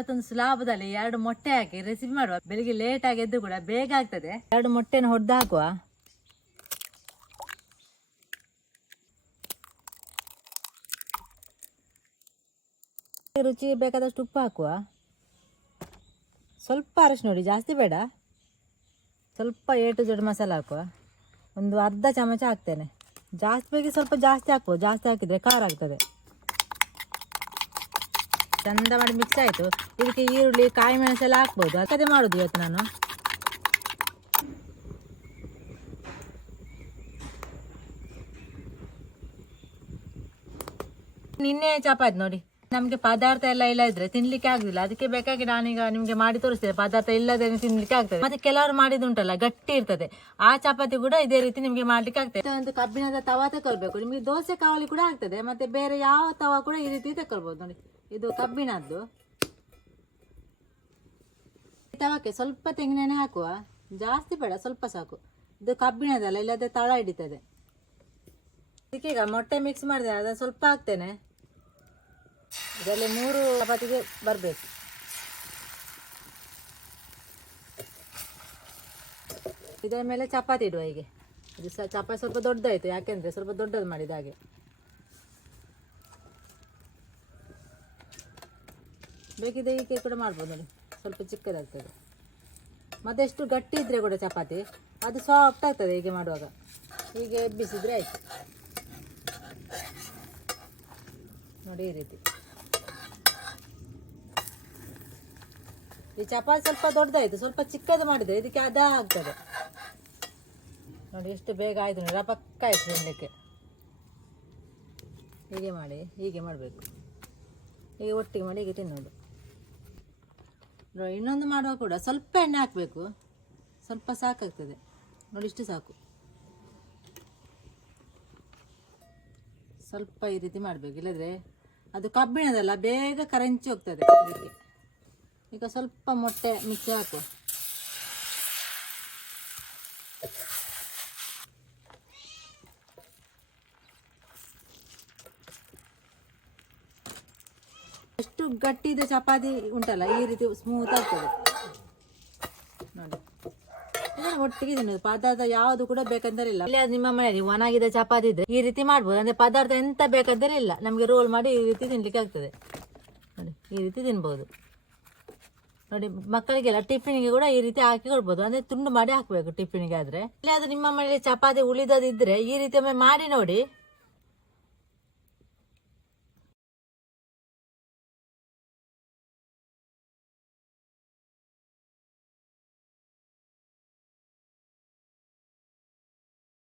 ಮತ್ತೊಂದು ಸುಲಭದಲ್ಲಿ ಎರಡು ಮೊಟ್ಟೆ ಹಾಕಿ ರೆಸಿಪಿ ಮಾಡುವ. ಬೆಳಿಗ್ಗೆ ಲೇಟ್ ಆಗಿ ಎದ್ದು ಕೂಡ ಬೇಗ ಆಗ್ತದೆ. ಎರಡು ಮೊಟ್ಟೆನ ಹೊಡೆದು ಹಾಕುವ ರುಚಿ ಬೇಕಾದಷ್ಟು ಉಪ್ಪು ಹಾಕುವ. ಸ್ವಲ್ಪ ಅರಶಿನ ನೋಡಿ ಜಾಸ್ತಿ ಬೇಡ. ಸ್ವಲ್ಪ ಏಟು ಜೋಡು ಮಸಾಲೆ ಹಾಕುವ. ಒಂದು ಅರ್ಧ ಚಮಚ ಹಾಕ್ತೇನೆ. ಜಾಸ್ತಿ ಬೇಗ ಸ್ವಲ್ಪ ಜಾಸ್ತಿ ಹಾಕುವ. ಜಾಸ್ತಿ ಹಾಕಿದರೆ ಖಾರ ಆಗ್ತದೆ. ಚಂದ ಮಾಡಿ ಮಿಕ್ಸ್ ಆಯಿತು. ಇದಕ್ಕೆ ಈರುಳ್ಳಿ, ಕಾಯಿ ಮೆಣಸೆಲ್ಲ ಹಾಕ್ಬೋದು. ಅದೇ ಮಾಡೋದು ಇವತ್ತು ನಾನು. ನಿನ್ನೆ ಚಪಾತಿ ನೋಡಿ. ನಮಗೆ ಪದಾರ್ಥ ಎಲ್ಲ ಇಲ್ಲ ಇದ್ರೆ ತಿನ್ಲಿಕ್ಕೆ ಆಗುದಿಲ್ಲ ಅದಕ್ಕೆ ಬೇಕಾಗಿ ನಾನೀಗ ನಿಮ್ಗೆ ಮಾಡಿ ತೋರಿಸ್ತೇನೆ. ಪದಾರ್ಥ ಇಲ್ಲದೆ ತಿನ್ಲಿಕ್ಕೆ ಆಗ್ತದೆ. ಮತ್ತೆ ಕೆಲವರು ಮಾಡಿದುಂಟಲ್ಲ ಗಟ್ಟಿ ಇರ್ತದೆ. ಆ ಚಪಾತಿ ಕೂಡ ಇದೇ ರೀತಿ ನಿಮ್ಗೆ ಮಾಡ್ಲಿಕ್ಕೆ ಆಗ್ತದೆ. ಒಂದು ಕಬ್ಬಿಣದ ತವಾ ತಕೊಳ್ಬೇಕು. ನಿಮ್ಗೆ ದೋಸೆ ಕಾವಲಿ ಕೂಡ ಆಗ್ತದೆ. ಮತ್ತೆ ಬೇರೆ ಯಾವ ತವಾ ಕೂಡ ಈ ರೀತಿ ತಕೊಳ್ಬಹುದು ನೋಡಿ. ಇದು ಕಬ್ಬಿಣದ್ದು. ತವಕ್ಕೆ ಸ್ವಲ್ಪ ತೆಂಗಿನೆಣ್ಣೆ ಹಾಕುವ. ಜಾಸ್ತಿ ಬೇಡ, ಸ್ವಲ್ಪ ಸಾಕು. ಇದು ಕಬ್ಬಿಣದಲ್ಲ ಇಲ್ಲದೆ ತಳ ಹಿಡಿತದೆ. ಇದಕ್ಕೀಗ ಮೊಟ್ಟೆ ಮಿಕ್ಸ್ ಮಾಡಿದೆ ಅದನ್ನು ಸ್ವಲ್ಪ ಹಾಕ್ತೇನೆ. ಇದರಲ್ಲಿ ಮೂರು ಚಪಾತಿಗೆ ಬರಬೇಕು. ಇದರ ಮೇಲೆ ಚಪಾತಿ ಇಡುವ ಹೀಗೆ. ಇದು ಸಹ ಚಪಾತಿ ಸ್ವಲ್ಪ ದೊಡ್ಡದಾಯಿತು, ಯಾಕೆಂದರೆ ಸ್ವಲ್ಪ ದೊಡ್ಡದು ಮಾಡಿದ ಹಾಗೆ. ಬೇಕಿದ್ರೆ ಹೀಗೆ ಕೂಡ ಮಾಡ್ಬೋದು ನೋಡಿ. ಸ್ವಲ್ಪ ಚಿಕ್ಕದಾಗ್ತದೆ. ಮತ್ತೆಷ್ಟು ಗಟ್ಟಿ ಇದ್ದರೆ ಕೂಡ ಚಪಾತಿ. ಅದು ಸಾಫ್ಟ್ ಆಗ್ತದೆ ಹೀಗೆ ಮಾಡುವಾಗ. ಹೀಗೆ ಎಬ್ಬಿಸಿದ್ರೆ ಆಯ್ತು. ನೋಡಿ ಈ ರೀತಿ. ಈ ಚಪಾತಿ ಸ್ವಲ್ಪ ದೊಡ್ಡದಾಯ್ತು. ಸ್ವಲ್ಪ ಚಿಕ್ಕದು ಮಾಡಿದ್ರೆ ಇದಕ್ಕೆ ಅದ ಆಗ್ತದೆ. ನೋಡಿ ಎಷ್ಟು ಬೇಗ ಆಯಿತು ನೋಡಿ. ಪಕ್ಕ ಆಯ್ತು ತಿನ್ನಲಿಕ್ಕೆ ಹೀಗೆ ಮಾಡಿ, ಹೀಗೆ ಮಾಡಬೇಕು. ಹೀಗೆ ಒಟ್ಟಿಗೆ ಮಾಡಿ ಹೀಗೆ ತಿನ್ನೋದು ಇನ್ನೊಂದು ಮಾಡುವಾಗ ಕೂಡ ಸ್ವಲ್ಪ ಎಣ್ಣೆ ಹಾಕಬೇಕು. ಸ್ವಲ್ಪ ಸಾಕಾಗ್ತದೆ. ನೋಡಿ, ಇಷ್ಟು ಸಾಕು. ಸ್ವಲ್ಪ ಈ ರೀತಿ ಮಾಡಬೇಕು, ಇಲ್ಲದ್ರೆ ಅದು ಕಬ್ಬಿಣದಲ್ಲ, ಬೇಗ ಕರಂಚಿ ಹೋಗ್ತದೆ. ಅದಕ್ಕೆ. ಈಗ ಸ್ವಲ್ಪ ಮೊಟ್ಟೆ ಮಿಕ್ಸಿ ಹಾಕು. ಎಷ್ಟು ಗಟ್ಟಿದ ಚಪಾತಿ ಉಂಟಲ್ಲ, ಈ ರೀತಿ ಸ್ಮೂತ್ ಆಗ್ತದೆ. ನೋಡಿ. ಒಟ್ಟಿಗೆ ತಿನ್ನೋದು. ಪದಾರ್ಥ ಯಾವುದು ಕೂಡ ಬೇಕಂದ್ರೆ ಇಲ್ಲ. ನಿಮ್ಮ ಮನೆಯಲ್ಲಿ ಒಣಗಿದ ಚಪಾತಿ ಇದ್ರೆ ಈ ರೀತಿ ಮಾಡ್ಬೋದು. ಅಂದ್ರೆ ಪದಾರ್ಥ ಎಂತ ಬೇಕಂದ್ರೆ ಇಲ್ಲ. ನಮಗೆ ರೋಲ್ ಮಾಡಿ ಈ ರೀತಿ ತಿನ್ಲಿಕ್ಕೆ ಆಗ್ತದೆ. ನೋಡಿ, ಈ ರೀತಿ ತಿನ್ಬೋದು. ನೋಡಿ, ಮಕ್ಕಳಿಗೆಲ್ಲ ಟಿಫಿನಿಗೆ ಕೂಡ ಈ ರೀತಿ ಹಾಕಿ ಕೊಡ್ಬೋದು. ಅಂದ್ರೆ ತುಂಡು ಮಾಡಿ ಹಾಕಬೇಕು ಟಿಫಿನಿಗೆ ಆದ್ರೆ. ಇಲ್ಲ ನಿಮ್ಮ ಮನೆಯಲ್ಲಿ ಚಪಾತಿ ಉಳಿದದಿದ್ರೆ ಈ ರೀತಿ ಮಾಡಿ ನೋಡಿ.